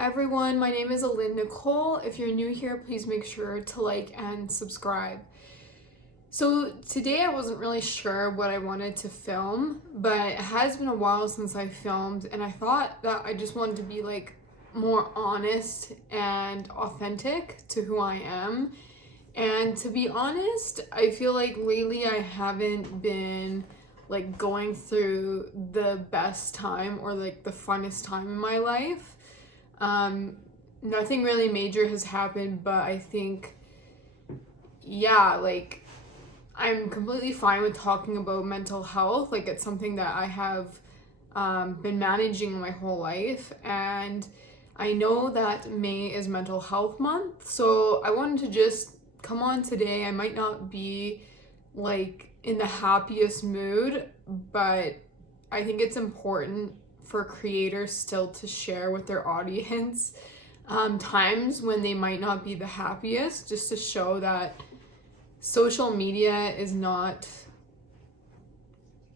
Hi everyone, my name is Lynn Nicole. If you're new here, please make sure to like and subscribe. So today I wasn't really sure what I wanted to film, but it has been a while since I filmed, and I thought that I just wanted to be like more honest and authentic to who I am. And to be honest, I feel like lately I haven't been like going through the best time or like the funnest time in my life. Nothing really major has happened, but I think, like, I'm completely fine with talking about mental health. Like, it's something that I have been managing my whole life, and I know that May is Mental Health Month, so I wanted to just come on today. I might not be, like, in the happiest mood, but I think it's important for creators still to share with their audience times when they might not be the happiest, just to show that social media is not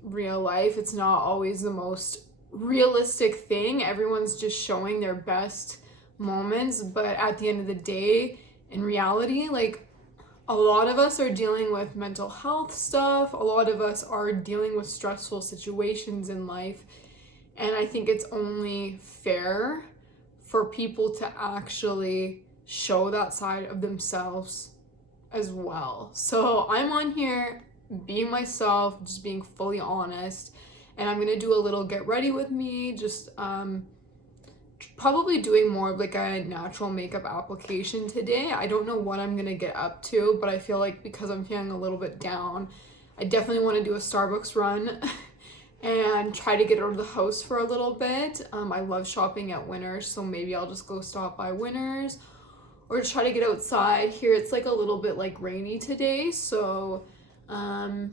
real life. It's not always the most realistic thing. Everyone's just showing their best moments, but at the end of the day, in reality, like, a lot of us are dealing with mental health stuff. A lot of us are dealing with stressful situations in life. And I think it's only fair for people to actually show that side of themselves as well. So I'm on here being myself, just being fully honest. And I'm going to do a little get ready with me, just probably doing more of like a natural makeup application today. I don't know what I'm going to get up to, but I feel like because I'm feeling a little bit down, I definitely want to do a Starbucks run and try to get out of the house for a little bit. I love shopping at Winners, so maybe I'll just go stop by Winners or just try to get outside. Here it's like a little bit like rainy today, so that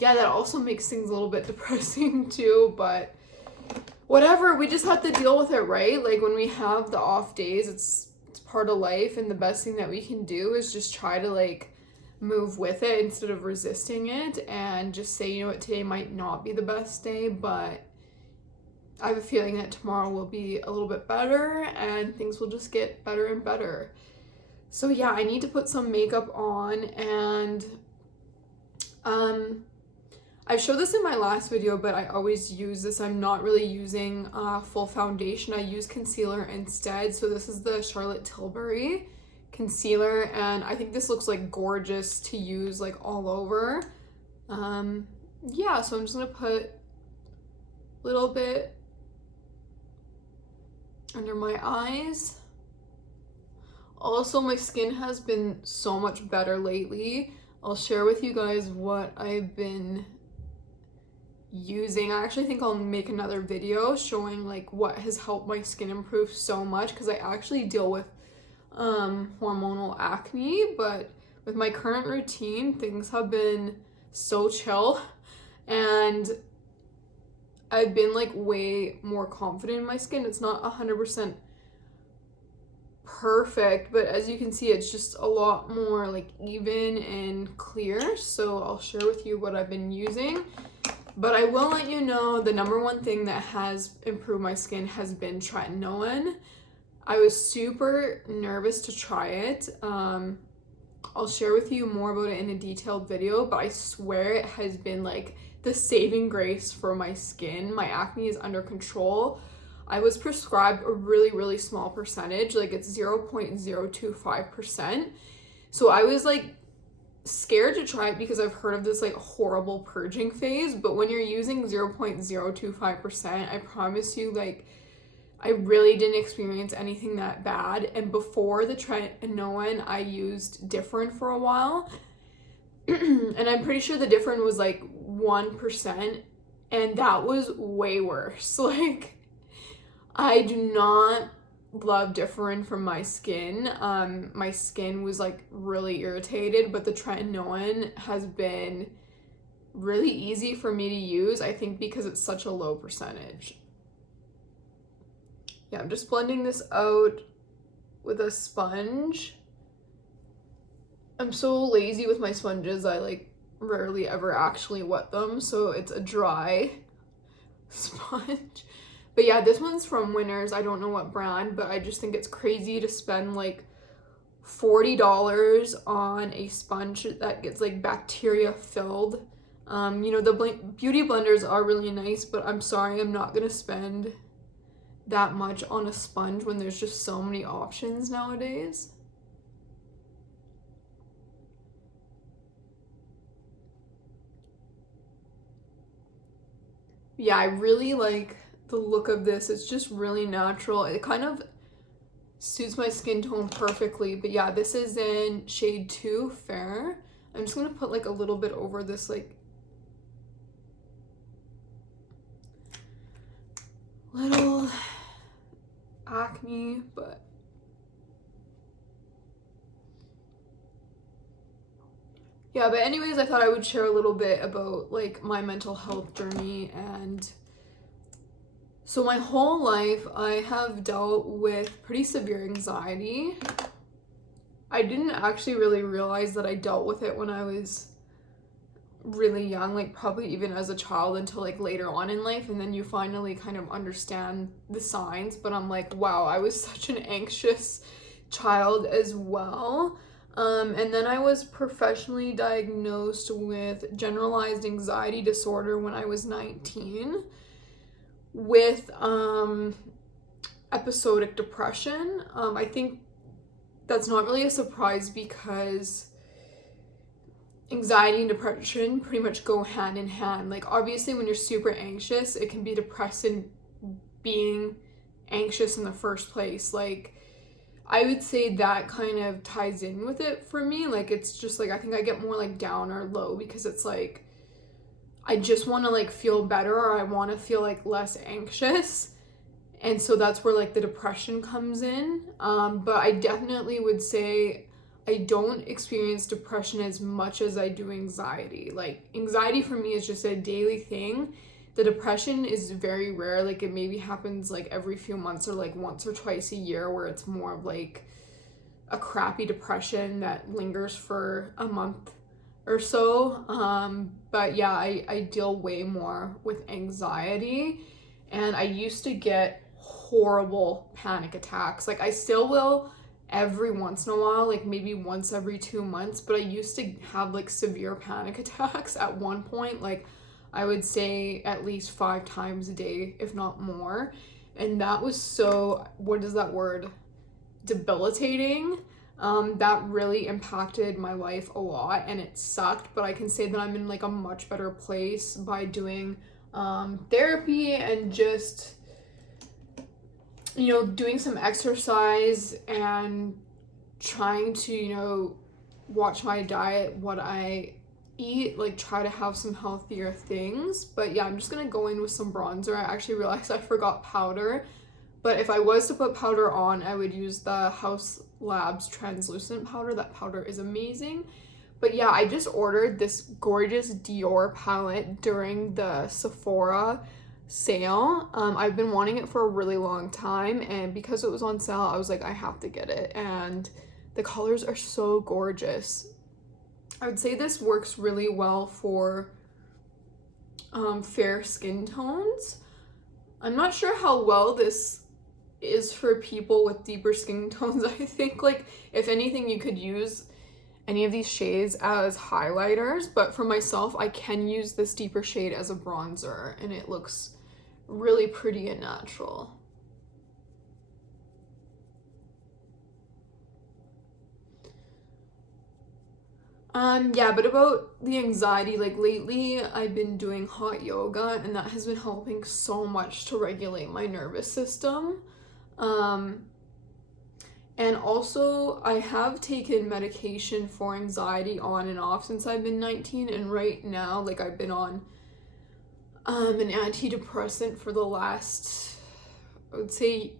also makes things a little bit depressing too, but whatever, we just have to deal with it, right? Like, when we have the off days, it's part of life, and the best thing that we can do is just try to like move with it instead of resisting it, and just say, you know what, today might not be the best day, but I have a feeling that tomorrow will be a little bit better and things will just get better and better. So yeah, I need to put some makeup on, and I showed this in my last video, but I always use this. I'm not really using full foundation. I use concealer instead. So this is the Charlotte Tilbury concealer, and I think this looks like gorgeous to use like all over. So I'm just gonna put a little bit under my eyes. Also, my skin has been so much better lately. I'll share with you guys what I've been using. I actually think I'll make another video showing like what has helped my skin improve so much, because I actually deal with hormonal acne, but with my current routine, things have been so chill, and I've been like way more confident in my skin. It's not 100% perfect, but as you can see, it's just a lot more like even and clear. So I'll share with you what I've been using, but I will let you know the number one thing that has improved my skin has been tretinoin. I was super nervous to try it. I'll share with you more about it in a detailed video, but I swear it has been like the saving grace for my skin. My acne is under control. I was prescribed a really, really small percentage, like it's 0.025%. So I was like scared to try it because I've heard of this like horrible purging phase, but when you're using 0.025%, I promise you, like, I really didn't experience anything that bad. And before the tretinoin, I used Different for a while, and I'm pretty sure the Different was like 1%, and that was way worse. Like, I do not love Different for my skin. My skin was like really irritated, but the tretinoin has been really easy for me to use, I think because it's such a low percentage. Yeah, I'm just blending this out with a sponge. I'm so lazy with my sponges, I like rarely ever actually wet them, so it's a dry sponge. But yeah, this one's from Winners. I don't know what brand, but I just think it's crazy to spend like $40 on a sponge that gets like bacteria filled. You know, the beauty blenders are really nice, but I'm sorry, I'm not gonna spend that much on a sponge when there's just so many options nowadays. Yeah, I really like the look of this. It's just really natural. It kind of suits my skin tone perfectly. But yeah, this is in shade 2, Fair. I'm just gonna put like a little bit over this like little acne, but yeah, but anyways, I thought I would share a little bit about like my mental health journey. And so my whole life I have dealt with pretty severe anxiety. I didn't actually really realize that I dealt with it when I was really young, like probably even as a child, until like later on in life, and then you finally kind of understand the signs. But I'm like, wow, I was such an anxious child as well. And then I was professionally diagnosed with generalized anxiety disorder when I was 19 with episodic depression. I think that's not really a surprise because anxiety and depression pretty much go hand in hand. Like obviously when you're super anxious, it can be depressing being anxious in the first place. Like I would say that kind of ties in with it for me. Like it's just like I think I get more like down or low because it's like I just want to like feel better, or I want to feel like less anxious. And so that's where like the depression comes in. But I definitely would say I don't experience depression as much as I do anxiety. Like anxiety for me is just a daily thing. The depression is very rare. Like it maybe happens like every few months or like once or twice a year, where it's more of like a crappy depression that lingers for a month or so. But yeah, I deal way more with anxiety, and I used to get horrible panic attacks. Like I still will every once in a while, like maybe once every 2 months, but I used to have like severe panic attacks at one point. Like I would say at least 5 times a day, if not more. And that was so, what is that word? Debilitating. That really impacted my life a lot, and it sucked, but I can say that I'm in like a much better place by doing therapy and just, you know, doing some exercise and trying to, you know, watch my diet, what I eat, like try to have some healthier things. But yeah, I'm just gonna go in with some bronzer. I actually realized I forgot powder, but if I was to put powder on, I would use the House Labs translucent powder. That powder is amazing. But yeah, I just ordered this gorgeous Dior palette during the Sephora sale. I've been wanting it for a really long time, and because it was on sale, I was like, I have to get it. And the colors are so gorgeous. I would say this works really well for fair skin tones. I'm not sure how well this is for people with deeper skin tones. I think like if anything, you could use any of these shades as highlighters, but for myself, I can use this deeper shade as a bronzer, and it looks really pretty and natural. Yeah, but about the anxiety, like lately I've been doing hot yoga, and that has been helping so much to regulate my nervous system. And also I have taken medication for anxiety on and off since I've been 19, and right now, like I've been on an antidepressant for the last, I would say,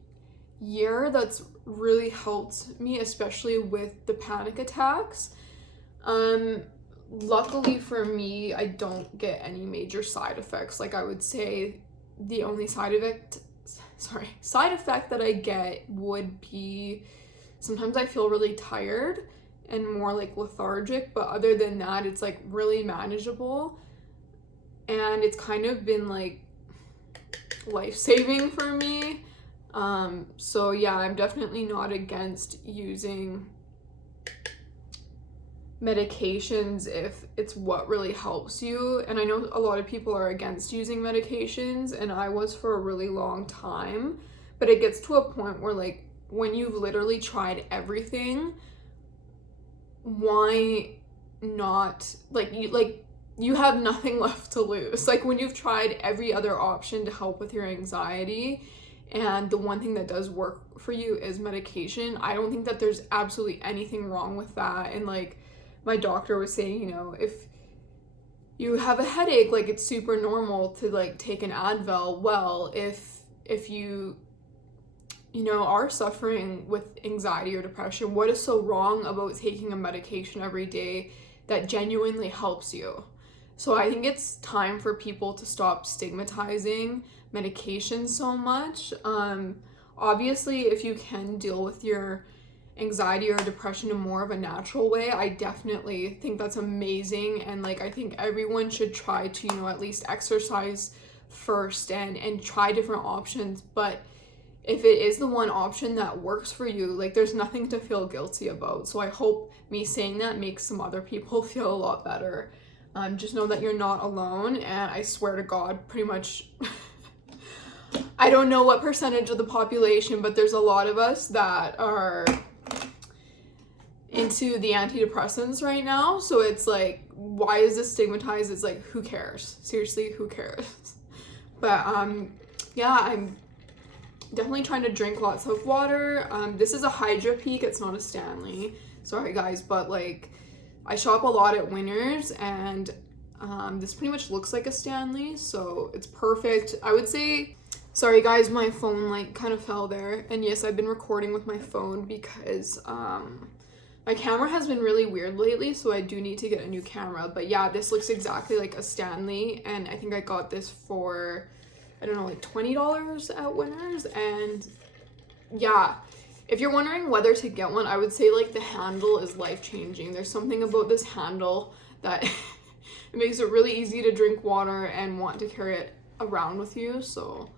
year. That's really helped me, especially with the panic attacks. Luckily for me, I don't get any major side effects. Like I would say the only side effect that I get would be sometimes I feel really tired and more like lethargic, but other than that, it's like really manageable. And it's kind of been like, life-saving for me. So yeah, I'm definitely not against using medications if it's what really helps you. And I know a lot of people are against using medications, and I was for a really long time, but it gets to a point where like when you've literally tried everything, why not, like you have nothing left to lose. Like when you've tried every other option to help with your anxiety, and the one thing that does work for you is medication, I don't think that there's absolutely anything wrong with that. And like my doctor was saying, you know, if you have a headache, like it's super normal to like take an Advil. Well, if you know, are suffering with anxiety or depression, what is so wrong about taking a medication every day that genuinely helps you? So I think it's time for people to stop stigmatizing medication so much. Obviously, if you can deal with your anxiety or depression in more of a natural way, I definitely think that's amazing. And like, I think everyone should try to, you know, at least exercise first and try different options. But if it is the one option that works for you, like there's nothing to feel guilty about. So I hope me saying that makes some other people feel a lot better. Just know that you're not alone, and I swear to God, pretty much, I don't know what percentage of the population, but there's a lot of us that are into the antidepressants right now. So it's like, why is this stigmatized? It's like, who cares? Seriously, who cares? But yeah, I'm definitely trying to drink lots of water. This is a Hydra Peak, it's not a Stanley. Sorry guys, but like I shop a lot at Winners, and this pretty much looks like a Stanley, so it's perfect. I would say, sorry guys, my phone like kind of fell there. And yes, I've been recording with my phone because my camera has been really weird lately, so I do need to get a new camera. But yeah, this looks exactly like a Stanley, and I think I got this for, I don't know, like $20 at Winners. And yeah, if you're wondering whether to get one, I would say like the handle is life-changing. There's something about this handle that it makes it really easy to drink water and want to carry it around with you. So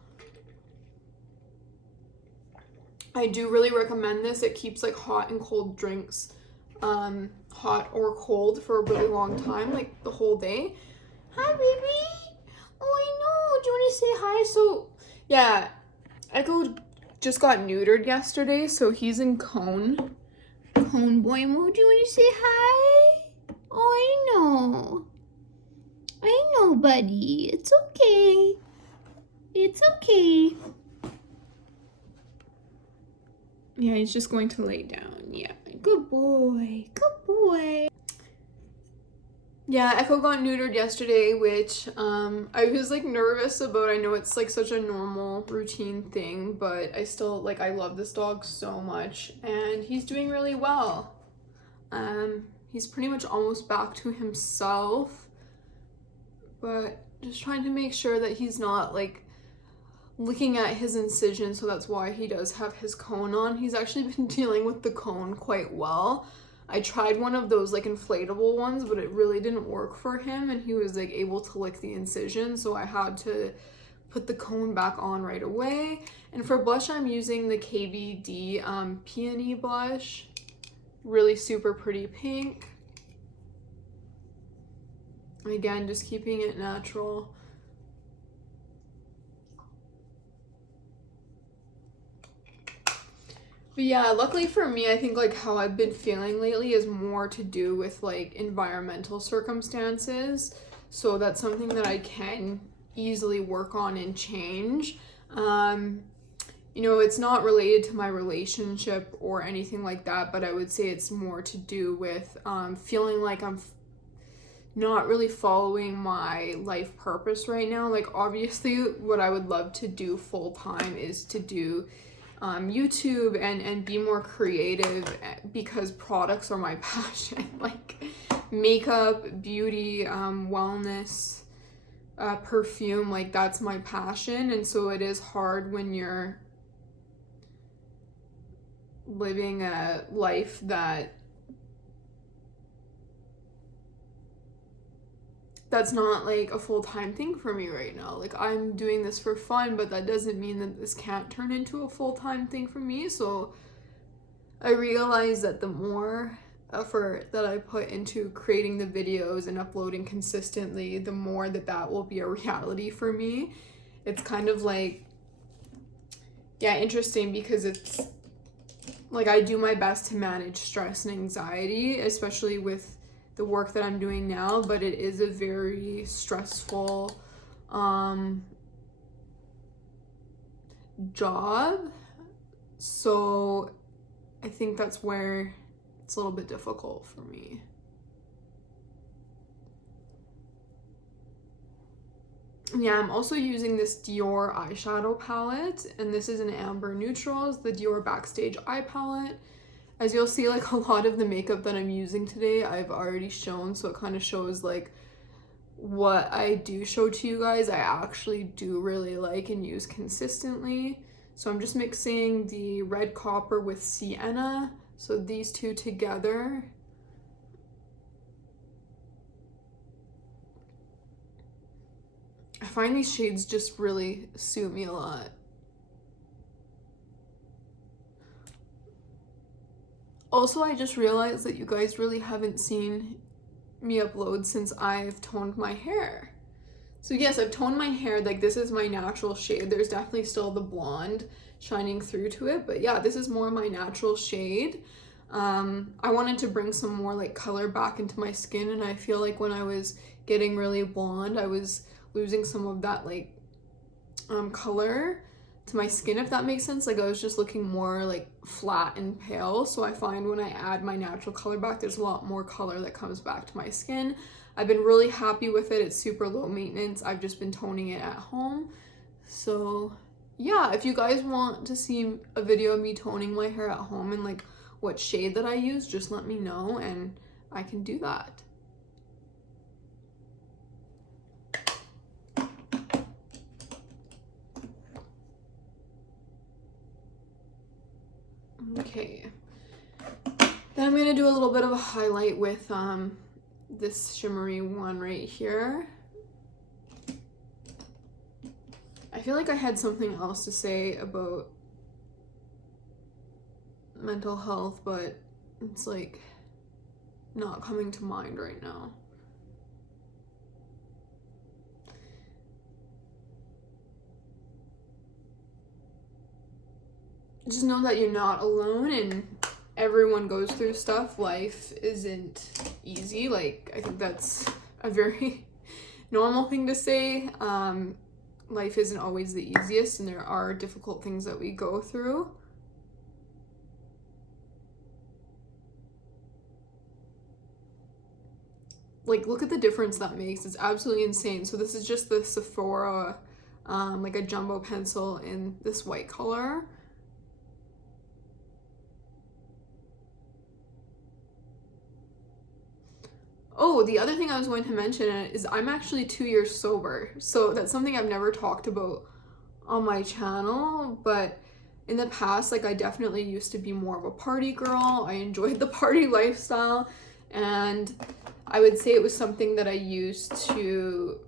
I do really recommend this. It keeps like hot and cold drinks hot or cold for a really long time, like the whole day. Hi baby. Oh, I know. Do you want to say hi? So yeah, Echo just got neutered yesterday, so he's in cone boy mode. Do you want to say hi? Oh, I know buddy, it's okay, yeah, he's just going to lay down. Yeah, good boy. Yeah, Echo got neutered yesterday, which I was like nervous about. I know it's like such a normal routine thing, but I still like, I love this dog so much, and he's doing really well. He's pretty much almost back to himself, but just trying to make sure that he's not like looking at his incision, so that's why he does have his cone on. He's actually been dealing with the cone quite well. I tried one of those like inflatable ones, but it really didn't work for him, and he was like able to lick the incision, so I had to put the cone back on right away. And for blush, I'm using the KVD Peony blush. Really super pretty pink. Again, just keeping it natural. But yeah, luckily for me, I think like how I've been feeling lately is more to do with like environmental circumstances. So that's something that I can easily work on and change. You know, it's not related to my relationship or anything like that, but I would say it's more to do with feeling like I'm not really following my life purpose right now. Like obviously what I would love to do full time is to do YouTube and be more creative, because products are my passion. Like makeup, beauty, wellness, perfume, like that's my passion. And so it is hard when you're living a life that that's not like a full-time thing for me right now. Like, I'm doing this for fun, but that doesn't mean that this can't turn into a full-time thing for me. So I realize that the more effort that I put into creating the videos and uploading consistently, the more that will be a reality for me. It's kind of like, yeah, interesting, because it's like I do my best to manage stress and anxiety, especially with the work that I'm doing now, but it is a very stressful job. So I think that's where it's a little bit difficult for me. Yeah, I'm also using this Dior eyeshadow palette, and this is an amber neutrals, the Dior Backstage eye palette. As you'll see, like, a lot of the makeup that I'm using today I've already shown, so it kind of shows like what I do show to you guys I actually do really like and use consistently. So I'm just mixing the red copper with sienna, so these two together. I find these shades just really suit me a lot. Also, I just realized that you guys really haven't seen me upload since I've toned my hair. So yes, I've toned my hair. Like, this is my natural shade. There's definitely still the blonde shining through to it, but yeah, this is more my natural shade. I wanted to bring some more like color back into my skin, and I feel like when I was getting really blonde, I was losing some of that like color to my skin, if that makes sense. Like, I was just looking more like flat and pale. So I find when I add my natural color back, there's a lot more color that comes back to my skin. I've been really happy with it. It's super low maintenance. I've just been toning it at home. So yeah, if you guys want to see a video of me toning my hair at home and like what shade that I use, just let me know and I can do that. Okay, then I'm gonna do a little bit of a highlight with this shimmery one right here. I feel like I had something else to say about mental health, but it's like not coming to mind right now. Just know that you're not alone, and everyone goes through stuff. Life isn't easy. Like, I think that's a very normal thing to say. Life isn't always the easiest, and there are difficult things that we go through. Like, look at the difference that makes. It's absolutely insane. So this is just the Sephora, like a jumbo pencil in this white color. Oh, the other thing I was going to mention is I'm actually 2 years sober. So that's something I've never talked about on my channel, but in the past, like, I definitely used to be more of a party girl. I enjoyed the party lifestyle, and I would say it was something that I used to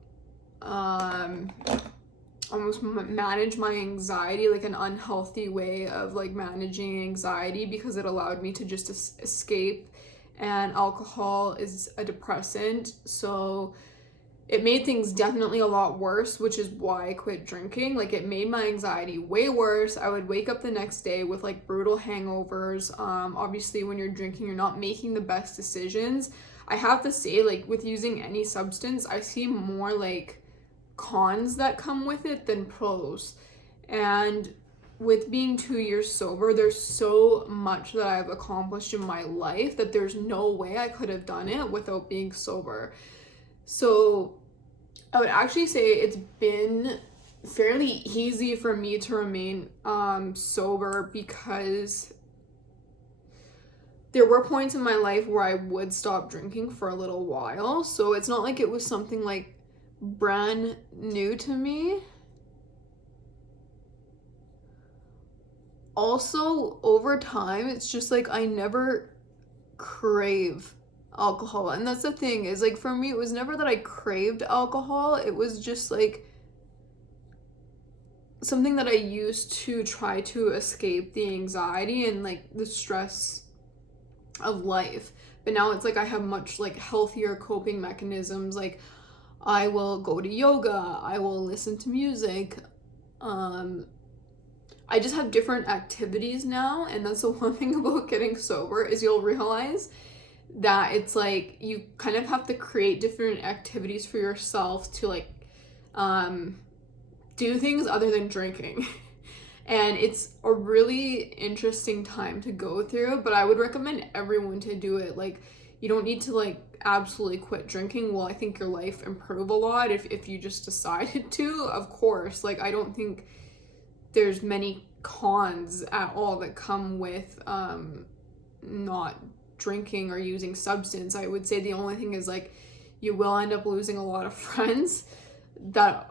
almost manage my anxiety, like an unhealthy way of like managing anxiety, because it allowed me to just escape. And alcohol is a depressant, so it made things definitely a lot worse, which is why I quit drinking. Like, it made my anxiety way worse. I would wake up the next day with like brutal hangovers. Obviously, when you're drinking, you're not making the best decisions. I have to say, like, with using any substance, I see more like cons that come with it than pros. And with being 2 years sober, there's so much that I've accomplished in my life that there's no way I could have done it without being sober. So I would actually say it's been fairly easy for me to remain sober, because there were points in my life where I would stop drinking for a little while. So it's not like it was something like brand new to me. Also, over time, it's just like I never crave alcohol. And that's the thing, is like for me, it was never that I craved alcohol. It was just like something that I used to try to escape the anxiety and like the stress of life. But now it's like I have much like healthier coping mechanisms. Like I will go to yoga, I will listen to music. I just have different activities now, and that's the one thing about getting sober, is you'll realize that it's like you kind of have to create different activities for yourself to like do things other than drinking. And it's a really interesting time to go through, but I would recommend everyone to do it. Like, you don't need to like absolutely quit drinking. Well, I think your life improve a lot if you just decided to, of course. Like, I don't think there's many cons at all that come with not drinking or using substance. I would say the only thing is like you will end up losing a lot of friends that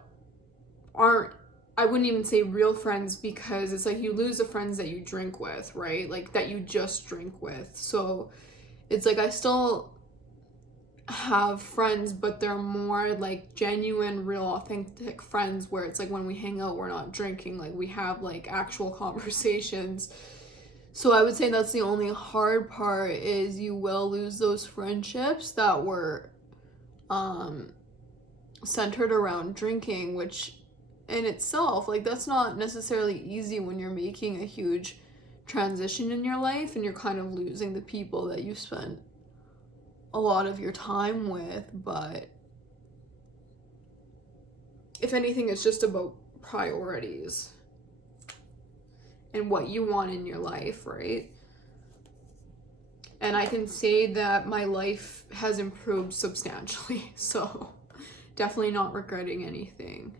aren't, I wouldn't even say real friends, because it's like you lose the friends that you drink with, right? Like that you just drink with. So it's like I still have friends, but they're more like genuine, real, authentic friends where it's like when we hang out, we're not drinking, like we have like actual conversations. So I would say that's the only hard part, is you will lose those friendships that were centered around drinking, which in itself, like that's not necessarily easy when you're making a huge transition in your life and you're kind of losing the people that you spent a lot of your time with. But if anything, it's just about priorities and what you want in your life, right? And I can say that my life has improved substantially, so definitely not regretting anything.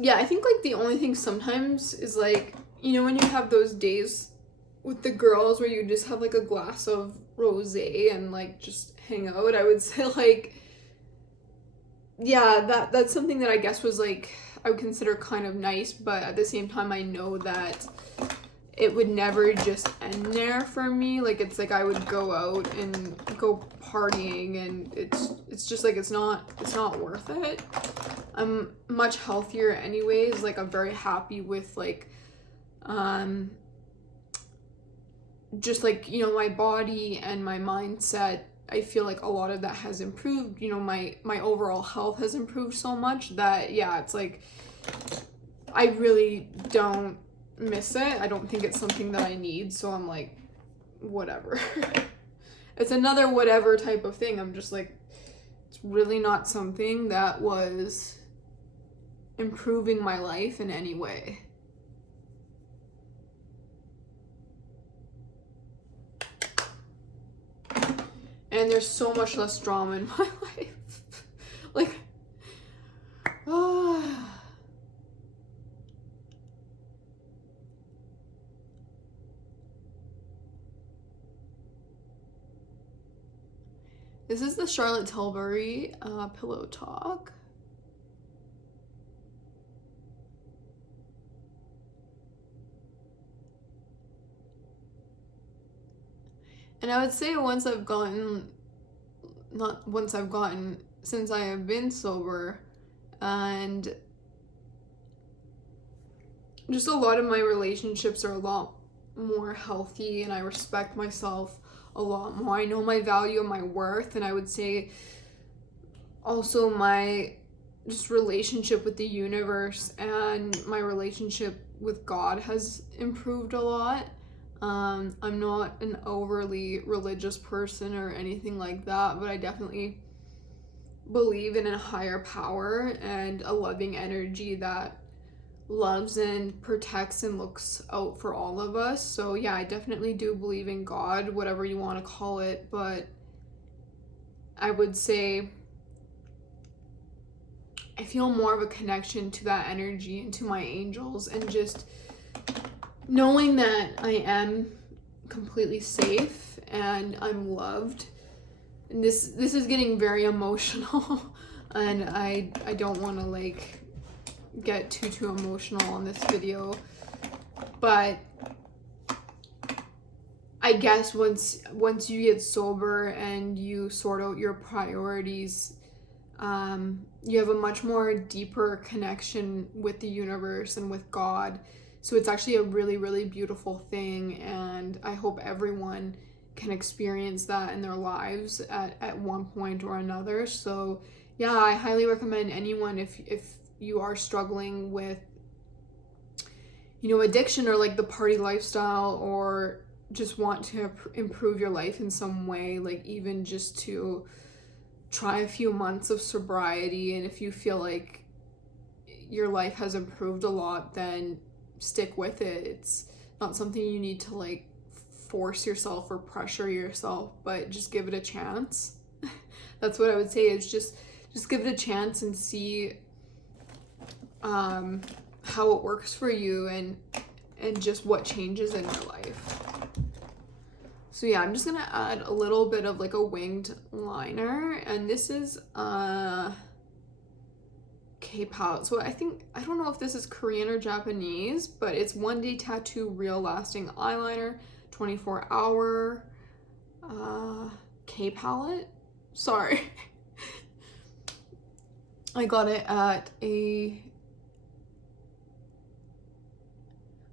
Yeah, I think like the only thing sometimes is like, you know, when you have those days with the girls where you just have like a glass of rosé and like just hang out, I would say like, yeah, that's something that I guess was like, I would consider kind of nice, but at the same time I know that it would never just end there for me. Like it's like I would go out and go partying, and it's just like it's not worth it. I'm much healthier anyways. Like I'm very happy with like just like, you know, my body and my mindset. I feel like a lot of that has improved. You know, my overall health has improved so much that, yeah, it's like I really don't miss it. I don't think it's something that I need, so I'm like, whatever. It's another whatever type of thing. I'm just like, it's really not something that was improving my life in any way. And there's so much less drama in my life. Like, This is the Charlotte Tilbury Pillow Talk. And I would say since I have been sober, and just a lot of my relationships are a lot more healthy, and I respect myself a lot more. I know my value and my worth, and I would say also my just relationship with the universe and my relationship with God has improved a lot. I'm not an overly religious person or anything like that, but I definitely believe in a higher power and a loving energy that loves and protects and looks out for all of us. So yeah, I definitely do believe in God, whatever you want to call it, but I would say I feel more of a connection to that energy and to my angels, and just knowing that I am completely safe and I'm loved. And this is getting very emotional and I don't want to like get too emotional on this video, but I guess once you get sober and you sort out your priorities, you have a much more deeper connection with the universe and with God. So it's actually a really, really beautiful thing, and I hope everyone can experience that in their lives at one point or another. So yeah, I highly recommend anyone, if you are struggling with, you know, addiction or like the party lifestyle, or just want to improve your life in some way, like even just to try a few months of sobriety, and if you feel like your life has improved a lot, then stick with it. It's not something you need to like force yourself or pressure yourself, but just give it a chance. That's what I would say, is just give it a chance and see how it works for you, and just what changes in your life. So yeah, I'm just gonna add a little bit of like a winged liner, and this is K-pop. So I don't know if this is Korean or Japanese, but it's 1D Tattoo Real Lasting Eyeliner, 24-hour K-palette. Sorry. I got it at a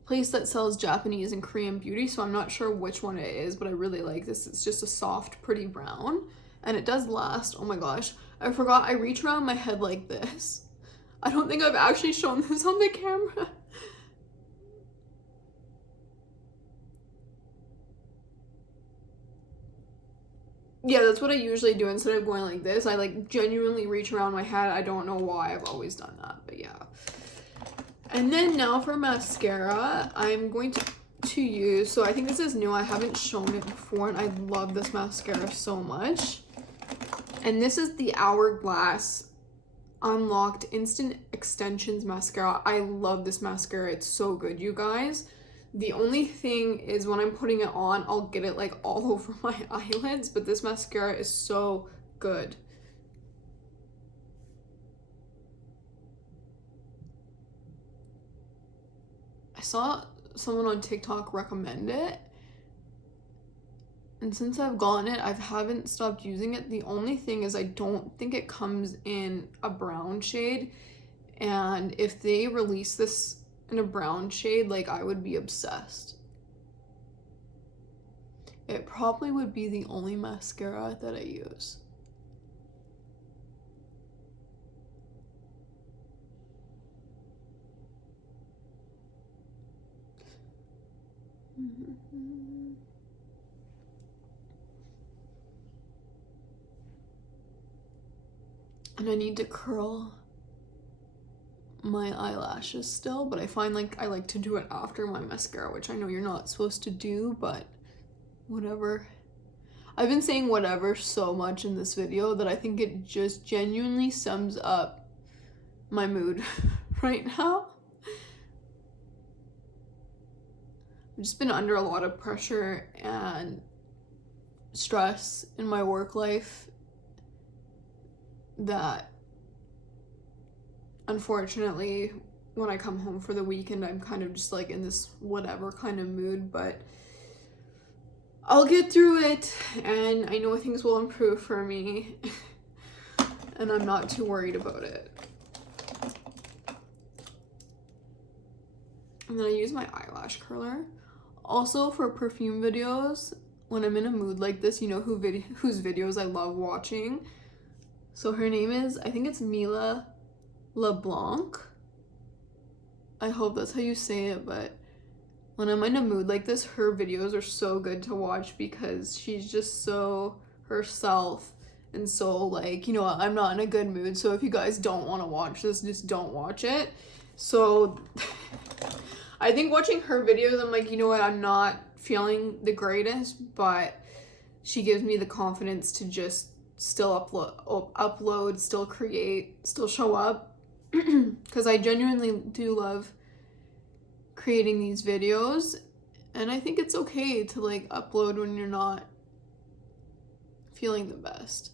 place that sells Japanese and Korean beauty, so I'm not sure which one it is, but I really like this. It's just a soft, pretty brown, and it does last. Oh my gosh, I forgot I reach around my head like this. I don't think I've actually shown this on the camera. Yeah, that's what I usually do. Instead of going like this, I like genuinely reach around my head. I don't know why, I've always done that, but yeah. And then now for mascara, I'm going to use, so I think this is new, I haven't shown it before, and I love this mascara so much. And this is the Hourglass Unlocked Instant Extensions Mascara. I love this mascara, it's so good, you guys. The only thing is when I'm putting it on, I'll get it like all over my eyelids, but this mascara is so good. I saw someone on TikTok recommend it, and since I've gotten it, I haven't stopped using it. The only thing is I don't think it comes in a brown shade, and if they release this in a brown shade, like, I would be obsessed. It probably would be the only mascara that I use. And I need to curl my eyelashes still, but I find like I like to do it after my mascara, which I know you're not supposed to do, but whatever. I've been saying whatever so much in this video that I think it just genuinely sums up my mood right now. I've just been under a lot of pressure and stress in my work life that unfortunately when I come home for the weekend, I'm kind of just like in this whatever kind of mood, but I'll get through it, and I know things will improve for me and I'm not too worried about it. And then I use my eyelash curler. Also for perfume videos, when I'm in a mood like this, you know whose videos I love watching. So her name is, I think it's Mila LeBlanc. I hope that's how you say it, but when I'm in a mood like this, her videos are so good to watch because she's just so herself and so like, you know, I'm not in a good mood, so if you guys don't want to watch this, just don't watch it. So I think watching her videos, I'm like, you know what, I'm not feeling the greatest, but she gives me the confidence to just still upload, still create, still show up, because I genuinely do love creating these videos, and I think it's okay to like upload when you're not feeling the best.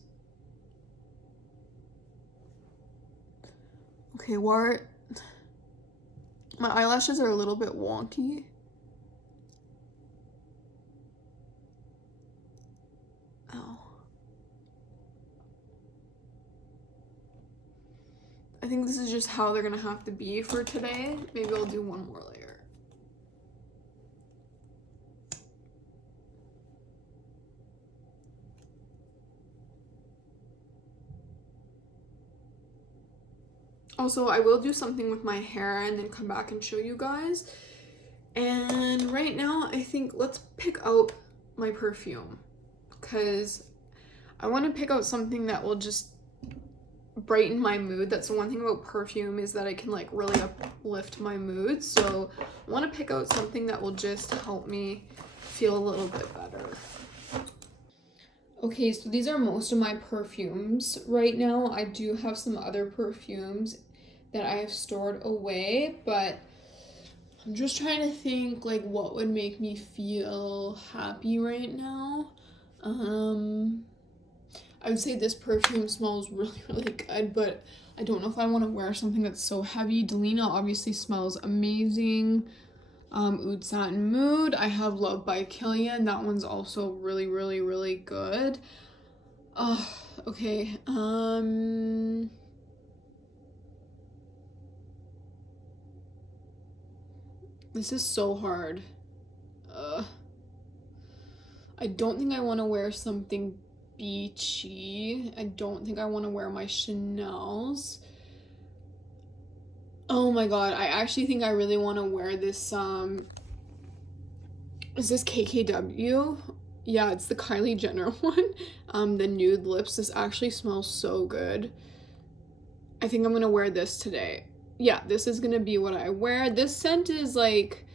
Okay, my eyelashes are a little bit wonky. Ow. I think this is just how they're gonna have to be for today. Maybe I'll do one more layer. Also, I will do something with my hair and then come back and show you guys. And right now, I think let's pick out my perfume, because I want to pick out something that will just brighten my mood. That's the one thing about perfume, is that I can like really uplift my mood. So I want to pick out something that will just help me feel a little bit better. Okay, so these are most of my perfumes right now. I do have some other perfumes that I have stored away, but I'm just trying to think like what would make me feel happy right now. I would say this perfume smells really, really good, but I don't know if I want to wear something that's so heavy. Delina obviously smells amazing. Oud Satin Mood. I have Love by Killian. That one's also really, really, really good. Okay. This is so hard. I don't think I want to wear something beachy. I don't think I want to wear my Chanel's. Oh my god, I actually think I really want to wear this, is this KKW? Yeah, it's the Kylie Jenner one. The nude lips. This actually smells so good. I think I'm gonna wear this today. Yeah, this is gonna be what I wear. This scent is like,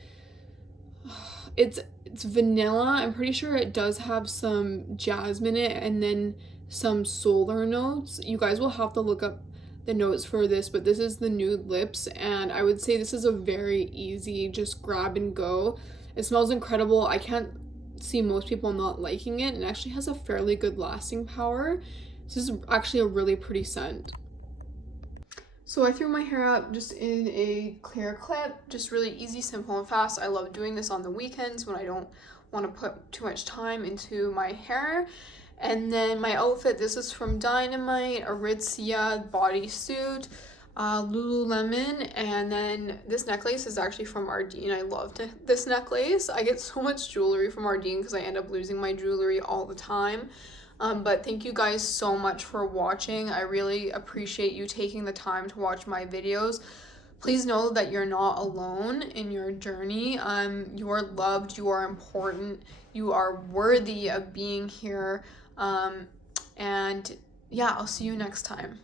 it's vanilla. I'm pretty sure it does have some jasmine in it and then some solar notes. You guys will have to look up the notes for this, but this is the nude lips, and I would say this is a very easy just grab and go. It smells incredible. I can't see most people not liking it, and it actually has a fairly good lasting power. This is actually a really pretty scent. So I threw my hair up just in a clear clip, just really easy, simple, and fast. I love doing this on the weekends when I don't want to put too much time into my hair. And then my outfit, this is from Dynamite, Aritzia bodysuit, Lululemon, and then this necklace is actually from Ardene. I loved this necklace. I get so much jewelry from Ardene because I end up losing my jewelry all the time. But thank you guys so much for watching. I really appreciate you taking the time to watch my videos. Please know that you're not alone in your journey. You are loved, you are important, you are worthy of being here. And yeah, I'll see you next time.